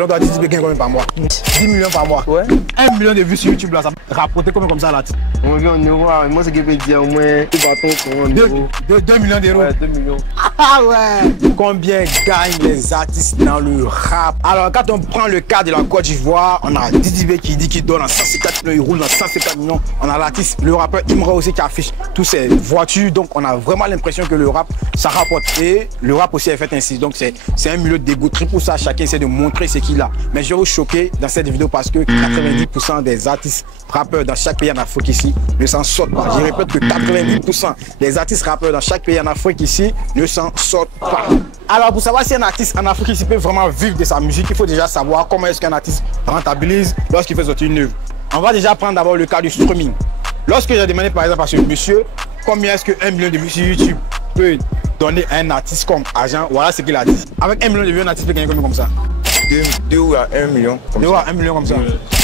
On doit 10 gagne combien par mois? 10 millions par mois. Ouais. 1 million de vues sur YouTube là, ça rapporte combien comme ça là? On vient en euros, moi c'est que je peux dire au moins 2 millions d'euros. Ouais, 2 millions. Ah ouais. Combien gagnent les artistes dans le rap? Alors quand on prend le cas de la Côte d'Ivoire, on a Didibé qui dit qu'il donne en 154 millions, il roule dans 154 millions. On a l'artiste, le rappeur Imra aussi qui affiche toutes ses voitures. Donc on a vraiment l'impression que le rap ça rapporte. Et le rap aussi est fait ainsi. Donc c'est un milieu d'égo trip pour ça. Chacun essaie de montrer ce qu'il a. Mais je vais vous choquer dans cette vidéo parce que 90% des artistes rappeurs dans chaque pays en Afrique ici ne s'en sortent pas. Je répète que 90% des artistes rappeurs dans chaque pays en Afrique ici ne s'en sortent pas. Alors pour savoir si un artiste en Afrique ici peut vraiment vivre de sa musique, il faut déjà savoir comment est-ce qu'un artiste rentabilise lorsqu'il fait sortir une œuvre. On va déjà prendre d'abord le cas du streaming. Lorsque j'ai demandé par exemple à ce monsieur combien est-ce que 1 million de vues sur YouTube peut donner à un artiste comme argent, voilà ce qu'il a dit. Avec 1 million de vues, un artiste peut gagner combien comme ça? 2 ou à 1 million. 2 à 1 million comme ça.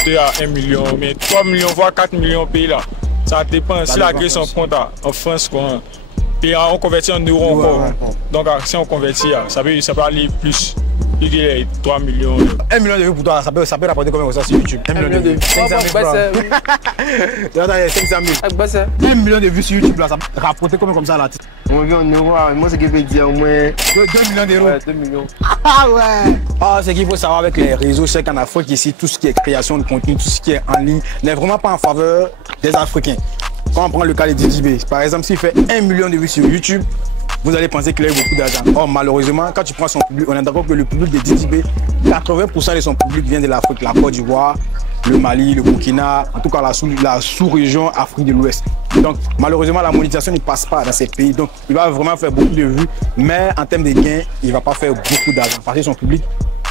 2 à 1 million, mais 3 millions voire 4 millions au pays là. Ça dépend. Si la grille son compte en France, quoi. Puis on convertit en euros encore. Ouais. Donc si on convertit, ça peut aller plus. Il y a 3 millions. 1 million de vues pour toi, ça peut rapporter combien comme ça sur YouTube? 1 million de vues. 500 000 francs. 1 million de vues sur YouTube là, ça peut rapporter combien comme ça là? On vient en euros, moi c'est que je peux dire au moins 2 millions d'euros. Ouais, 2 millions. Ah ouais. Ah, ce qu'il faut savoir avec les réseaux, c'est qu'en Afrique ici, tout ce qui est création de contenu, tout ce qui est en ligne, n'est vraiment pas en faveur des Africains. Quand on prend le cas de Didibé, par exemple, s'il fait 1 million de vues sur YouTube, vous allez penser qu'il a eu beaucoup d'argent. Or, malheureusement, quand tu prends son public, on est d'accord que le public de Didibé, 80% de son public vient de l'Afrique, la Côte d'Ivoire, le Mali, le Burkina, en tout cas la sous-région Afrique de l'Ouest. Donc, malheureusement, la monétisation ne passe pas dans ces pays. Donc, il va vraiment faire beaucoup de vues, mais en termes de gains, il ne va pas faire beaucoup d'argent parce que son public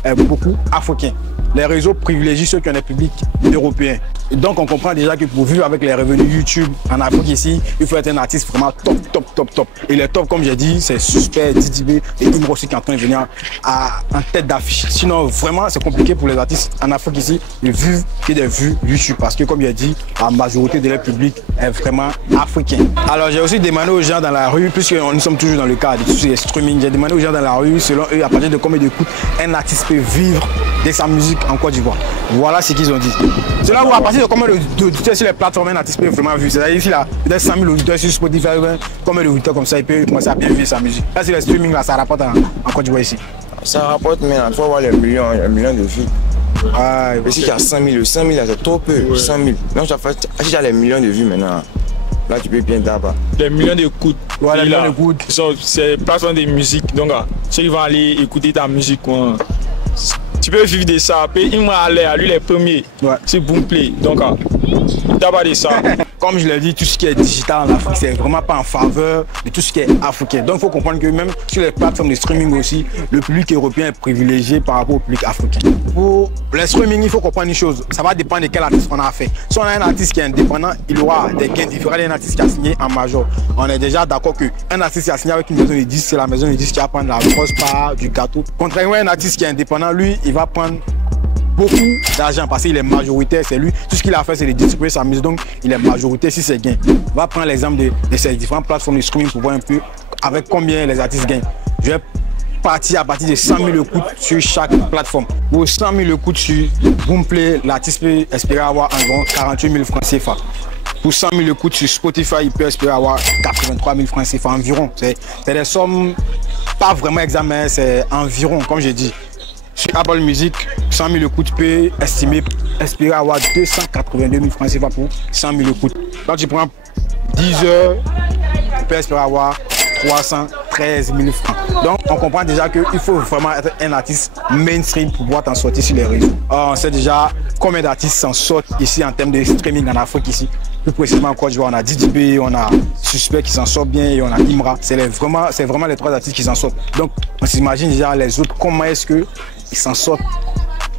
est beaucoup africain. Les réseaux privilégient ceux qui ont des publics européens. Et donc, on comprend déjà que pour vivre avec les revenus YouTube en Afrique ici, il faut être un artiste vraiment top. Et les top, comme j'ai dit, c'est Suspect, Didibé et Imra aussi qui est en train de venir en tête d'affiche. Sinon, vraiment, c'est compliqué pour les artistes en Afrique ici de vivre que des vues YouTube. Parce que, comme j'ai dit, la majorité de leur public est vraiment africain. Alors, j'ai aussi demandé aux gens dans la rue, puisque nous sommes toujours dans le cadre de tous les streaming, j'ai demandé aux gens dans la rue, selon eux, à partir de combien de coûts un artiste peut vivre de sa musique en Côte d'Ivoire. Voilà ce qu'ils ont dit. C'est là où à partir de combien d'auditeurs sur les plateformes un artiste peut vraiment vivre. C'est-à-dire s'il a peut-être 100 000 auditeurs sur Spotify, combien d'auditeurs comme ça il peut commencer à bien vivre sa musique. Là c'est le streaming là, ça rapporte en Côte d'Ivoire ici. Ça rapporte mais il faut avoir les millions de vues. Ah, et si tu as 100 000, 100 000 c'est trop peu. Ouais. 100 000. Donc si tu as les millions de vues maintenant, là tu peux bien taper. Les millions d'écoutes. Ouais, les millions d'écoutes. C'est plateforme de musique. Donc ceux qui vont aller écouter ta musique, quoi. Tu peux vivre de ça. Il m'a allé à lui les premiers. Ouais. C'est Boomplay. Donc, t'as pas de ça. Comme je l'ai dit, tout ce qui est digital en Afrique, c'est vraiment pas en faveur de tout ce qui est africain. Donc, il faut comprendre que même sur les plateformes de streaming aussi, le public européen est privilégié par rapport au public africain. Pour les streaming, il faut comprendre une chose. Ça va dépendre de quel artiste on a fait. Si on a un artiste qui est indépendant, il aura des gains différents d'un artiste qui a signé en major. On est déjà d'accord qu'un artiste qui a signé avec une maison de disques, c'est la maison de disques qui va prendre la grosse part du gâteau. Contrairement à un artiste qui est indépendant, lui, il va prendre beaucoup d'argent parce qu'il est majoritaire, c'est lui. Tout ce qu'il a fait, c'est de distribuer sa musique, donc il est majoritaire si c'est gain. On va prendre l'exemple de ces différentes plateformes de streaming pour voir un peu avec combien les artistes gagnent. Je vais partir à partir de 100 000 écoutes sur chaque plateforme. Pour 100 000 écoutes sur Boomplay, l'artiste peut espérer avoir environ 48 000 francs CFA. Pour 100 000 écoutes sur Spotify, il peut espérer avoir 83 000 francs CFA environ. C'est des sommes pas vraiment exactes, mais c'est environ, comme j'ai dit. Sur Apple Music, 100 000 écoutes peut espérer avoir 282 000 francs CFA pour 100 000 écoutes. Quand tu prends 10 heures, tu peux espérer avoir 313 000 francs. Donc on comprend déjà qu'il faut vraiment être un artiste mainstream pour pouvoir t'en sortir sur les réseaux. On sait déjà combien d'artistes s'en sortent ici en termes de streaming en Afrique ici. Plus précisément en Côte d'Ivoire, on a Didibé, on a Suspect qui s'en sort bien et on a Imra. C'est vraiment les trois artistes qui s'en sortent. Donc on s'imagine déjà les autres, comment est-ce qu'ils s'en sortent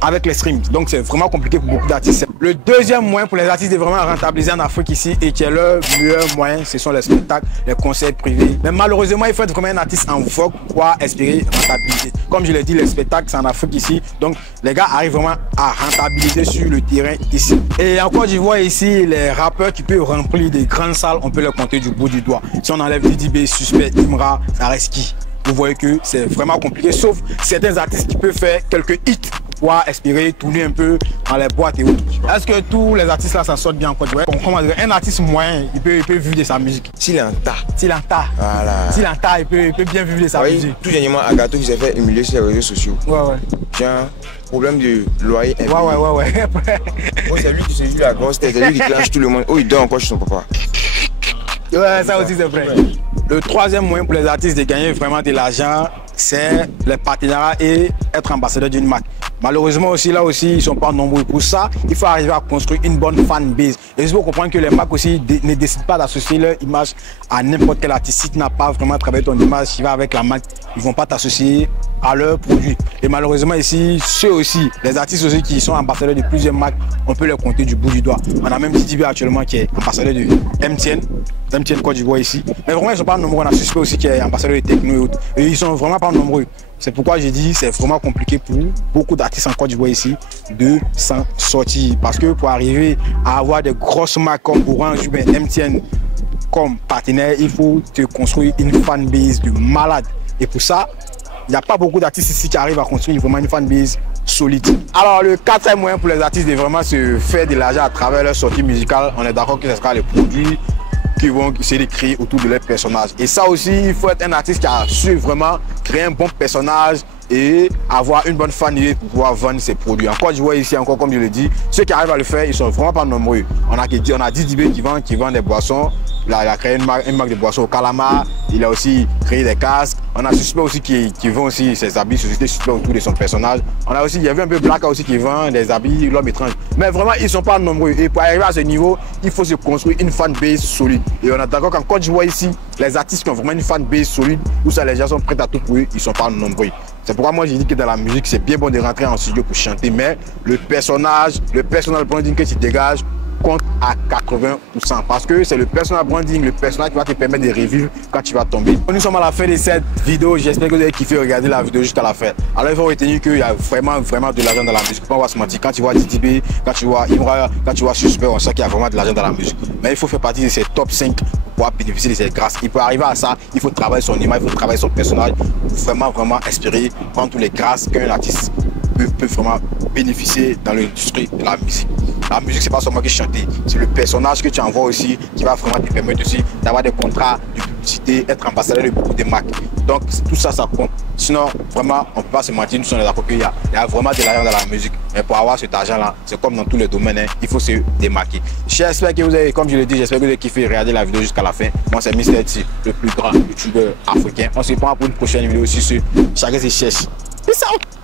avec les streams. Donc c'est vraiment compliqué pour beaucoup d'artistes. Le deuxième moyen pour les artistes de vraiment rentabiliser en Afrique ici et qui est leur meilleur moyen, ce sont les spectacles, les concerts privés. Mais malheureusement, il faut être vraiment un artiste en vogue pour espérer rentabiliser. Comme je l'ai dit, les spectacles c'est en Afrique ici. Donc les gars arrivent vraiment à rentabiliser sur le terrain ici. Et en Côte d'Ivoire ici, les rappeurs qui peuvent remplir des grandes salles, on peut les compter du bout du doigt. Si on enlève Didibé, Suspect, Imra, ça reste qui? Vous voyez que c'est vraiment compliqué, sauf certains artistes qui peuvent faire quelques hits pouvoir espérer tourner un peu dans les boîtes et autres. Est-ce que tous les artistes là s'en sortent bien en Côte d'Ivoire? Comment dire, un artiste moyen, il peut vivre de sa musique. S'il est en tas. S'il est en tas. Voilà. S'il est en tas, il peut bien vivre de sa musique. Tout dernièrement, Agato qui s'est fait humilier sur les réseaux sociaux. Ouais. Tiens, problème de loyer. Ouais. Moi, c'est lui qui se joue la grosse tête, c'est lui qui clenche tout le monde. Oh, il dort encore chez son papa. Ouais, ça aussi c'est vrai. Le troisième moyen pour les artistes de gagner vraiment de l'argent, c'est les partenariats et être ambassadeur d'une marque. Malheureusement aussi, là aussi, ils ne sont pas nombreux. Pour ça, il faut arriver à construire une bonne fanbase. Et il faut comprendre que les marques aussi ne décident pas d'associer leur image à n'importe quel artiste. Si tu n'as pas vraiment travaillé ton image, tu vas avec la marque, ils ne vont pas t'associer à leurs produits. Et malheureusement ici, ceux aussi, les artistes aussi qui sont ambassadeurs de plusieurs marques, on peut les compter du bout du doigt. On a même Didibé actuellement qui est ambassadeur de MTN Côte d'Ivoire ici. Mais vraiment, ils ne sont pas nombreux. On a Suspect aussi qui est ambassadeur de Techno et autres. Et ils ne sont vraiment pas nombreux. C'est pourquoi j'ai dit c'est vraiment compliqué pour beaucoup d'artistes en Côte d'Ivoire ici de s'en sortir. Parce que pour arriver à avoir des grosses marques comme Orange ou bien MTN comme partenaire, il faut te construire une fanbase de malade. Et pour ça, il n'y a pas beaucoup d'artistes ici qui arrivent à construire vraiment une fanbase solide. Alors le quatrième moyen pour les artistes de vraiment se faire de l'argent à travers leur sortie musicale, on est d'accord que ce sera les produits qui vont essayer de créer autour de leurs personnages. Et ça aussi, il faut être un artiste qui a su vraiment créer un bon personnage et avoir une bonne fanbase pour pouvoir vendre ses produits. En Côte d'Ivoire ici, encore comme je le dis, ceux qui arrivent à le faire, ils sont vraiment pas nombreux. On a Didibé qui vend des boissons. Il a créé une marque de boissons au calamar. Il a aussi créé des casques. On a Suspect aussi qui vend aussi ses habits, société Suspect autour de son personnage. On a aussi, il y avait un peu Black aussi qui vend des habits, l'homme étrange. Mais vraiment, ils ne sont pas nombreux. Et pour arriver à ce niveau, il faut se construire une fanbase solide. Et on est d'accord qu'en Côte d'Ivoire ici, les artistes qui ont vraiment une fanbase solide, où ça les gens sont prêts à tout pour eux, ils ne sont pas nombreux. C'est pourquoi moi j'ai dit que dans la musique, c'est bien bon de rentrer en studio pour chanter, mais le personal branding que tu dégages compte à 80%. Parce que c'est le personal branding, le personnage qui va te permettre de revivre quand tu vas tomber. Nous sommes à la fin de cette vidéo. J'espère que vous avez kiffé regarder la vidéo jusqu'à la fin. Alors il faut retenir qu'il y a vraiment de l'argent dans la musique. On va se mentir. Quand tu vois Didibé, quand tu vois Ibra, quand tu vois Suspect, on sait qu'il y a vraiment de l'argent dans la musique. Mais il faut faire partie de ces top 5 pour pouvoir bénéficier de ces grâces. Il peut arriver à ça, il faut travailler son image, il faut travailler son personnage pour vraiment espérer prendre toutes les grâces qu'un artiste peut vraiment bénéficier dans l'industrie de la musique. La musique, c'est pas seulement que chanter, c'est le personnage que tu envoies aussi qui va vraiment te permettre aussi d'avoir des contrats de publicité, être ambassadeur de beaucoup de marques. Donc tout ça, ça compte. Sinon, vraiment, on ne peut pas se mentir, nous sommes d'accord qu'il y a vraiment de l'argent dans la musique. Mais pour avoir cet argent-là, c'est comme dans tous les domaines, hein, il faut se démarquer. J'espère que vous avez, comme je l'ai dit, j'espère que vous avez kiffé regarder la vidéo jusqu'à la fin. Moi, c'est Mr. T, le plus grand youtubeur africain. On se reprend pour une prochaine vidéo sur ce Chacun se cherche. Peace out!